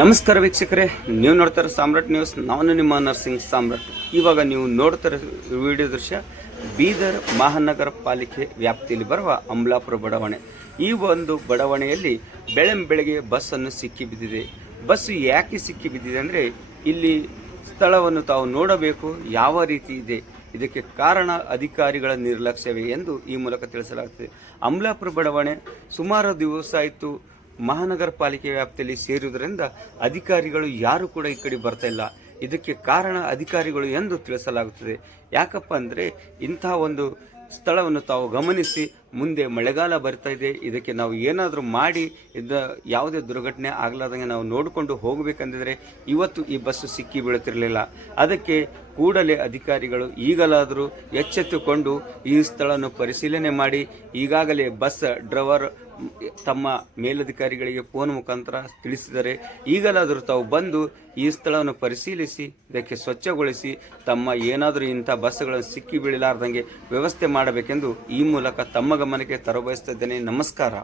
ನಮಸ್ಕಾರ ವೀಕ್ಷಕರೇ, ನೀವು ನೋಡ್ತಾರೆ ಸಾಮ್ರಾಟ್ ನ್ಯೂಸ್. ನಾನು ನಿಮ್ಮ ನರ್ಸಿಂಗ್ ಸಾಮ್ರಾಟ್. ಇವಾಗ ನೀವು ನೋಡ್ತಾರೆ ವಿಡಿಯೋ ದೃಶ್ಯ ಬೀದರ್ ಮಹಾನಗರ ಪಾಲಿಕೆ ವ್ಯಾಪ್ತಿಯಲ್ಲಿ ಬರುವ ಅಮಲಾಪುರ ಬಡಾವಣೆ. ಈ ಒಂದು ಬಡಾವಣೆಯಲ್ಲಿ ಬೆಳಗ್ಗೆ ಬಸ್ಸನ್ನು ಸಿಕ್ಕಿ ಬಿದ್ದಿದೆ. ಬಸ್ಸು ಯಾಕೆ ಸಿಕ್ಕಿ ಬಿದ್ದಿದೆ ಅಂದರೆ ಇಲ್ಲಿ ಸ್ಥಳವನ್ನು ತಾವು ನೋಡಬೇಕು, ಯಾವ ರೀತಿ ಇದೆ, ಇದಕ್ಕೆ ಕಾರಣ ಅಧಿಕಾರಿಗಳ ನಿರ್ಲಕ್ಷ್ಯವೇ ಎಂದು ಈ ಮೂಲಕ ತಿಳಿಸಲಾಗುತ್ತದೆ. ಅಮಲಾಪುರ ಬಡಾವಣೆ ಸುಮಾರು ದಿವಸ ಆಯಿತು ಮಹಾನಗರ ಪಾಲಿಕೆ ವ್ಯಾಪ್ತಿಯಲ್ಲಿ ಸೇರುವುದರಿಂದ ಅಧಿಕಾರಿಗಳು ಯಾರು ಕೂಡ ಈ ಕಡೆ ಬರ್ತಾ ಇಲ್ಲ. ಇದಕ್ಕೆ ಕಾರಣ ಅಧಿಕಾರಿಗಳು ಎಂದು ತಿಳಿಸಲಾಗುತ್ತದೆ. ಯಾಕಪ್ಪ ಅಂದರೆ ಇಂತಹ ಒಂದು ಸ್ಥಳವನ್ನು ತಾವು ಗಮನಿಸಿ, ಮುಂದೆ ಮಳೆಗಾಲ ಬರ್ತಾ ಇದೆ, ಇದಕ್ಕೆ ನಾವು ಏನಾದರೂ ಮಾಡಿ ಯಾವುದೇ ದುರ್ಘಟನೆ ಆಗಲಾರ್ದಂಗೆ ನಾವು ನೋಡಿಕೊಂಡು ಹೋಗಬೇಕಂದಿದ್ರೆ ಇವತ್ತು ಈ ಬಸ್ಸು ಸಿಕ್ಕಿ ಬೀಳುತ್ತಿರಲಿಲ್ಲ. ಅದಕ್ಕೆ ಕೂಡಲೇ ಅಧಿಕಾರಿಗಳು ಈಗಲಾದರೂ ಎಚ್ಚೆತ್ತುಕೊಂಡು ಈ ಸ್ಥಳವನ್ನು ಪರಿಶೀಲನೆ ಮಾಡಿ, ಈಗಾಗಲೇ ಬಸ್ ಡ್ರೈವರ್ ತಮ್ಮ ಮೇಲಧಿಕಾರಿಗಳಿಗೆ ಫೋನ್ ಮುಖಾಂತರ ತಿಳಿಸಿದರೆ ಈಗಲಾದರೂ ತಾವು ಬಂದು ಈ ಸ್ಥಳವನ್ನು ಪರಿಶೀಲಿಸಿ ಇದಕ್ಕೆ ಸ್ವಚ್ಛಗೊಳಿಸಿ ತಮ್ಮ ಏನಾದರೂ ಇಂಥ ಬಸ್ಸುಗಳನ್ನು ಸಿಕ್ಕಿ ಬೀಳಲಾರ್ದಂಗೆ ವ್ಯವಸ್ಥೆ ಮಾಡಬೇಕೆಂದು ಈ ಮೂಲಕ ತಮ್ಮ ಗಮನಕ್ಕೆ ತರಬಯಸುತ್ತಿದ್ದೇನೆ. ನಮಸ್ಕಾರ.